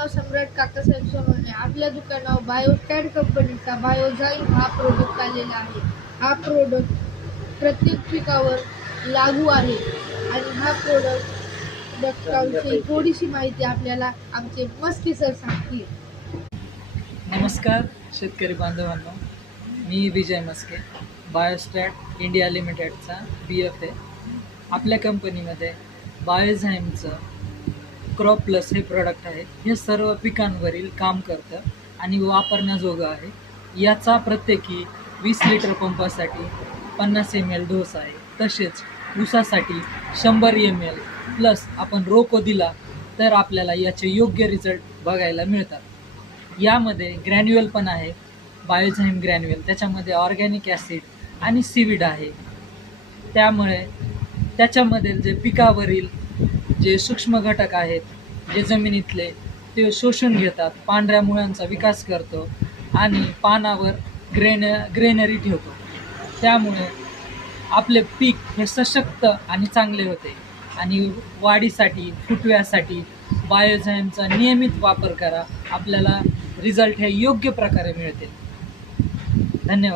नाव सम्राट काकासाहेब सोनवणे. आपल्या दुकानावर बायोस्टॅट कंपनीचा बायोझाईम हा प्रोडक्ट आलेला आहे. हा प्रोडक्ट प्रत्येक पिकावर लागू आहे आणि हा प्रोडक्टविषयी थोडीशी माहिती आपल्याला आमचे मस्के सर सांगतील. नमस्कार शेतकरी बांधवांनो, मी विजय मस्के, बायोस्टॅट इंडिया लिमिटेडचा BF आहे. आपल्या कंपनीमध्ये बायोझाईमचं क्रॉप प्लस हे प्रोडक्ट आहे. हे सर्व पिकांवरील काम करतं आणि वापरण्याजोगं आहे. याचा प्रत्येकी 20 लिटर पंपासाठी 50 ml डोस आहे. तसेच ऊसासाठी 100 ml प्लस आपण रोको दिला तर आपल्याला याचे योग्य रिझल्ट बघायला मिळतात. यामध्ये ग्रॅन्युअल पण आहे, बायोझाईम ग्रॅन्युअल. त्याच्यामध्ये ऑर्गॅनिक ॲसिड आणि सीविड आहे. त्यामुळे त्याच्यामध्ये जे पिकावरील जे सूक्ष्म घटक आहेत, जे जमिनीतले, ते शोषून घेतात, पांढऱ्या मुळांचा विकास करतो आणि पानावर ग्रेनरी ठेवतो. त्यामुळे आपले पीक हे सशक्त आणि चांगले होते. आणि वाढीसाठी, फुटव्यासाठी बायोझाईमचा नियमित वापर करा. आपल्याला रिझल्ट हे योग्य प्रकारे मिळतील. धन्यवाद.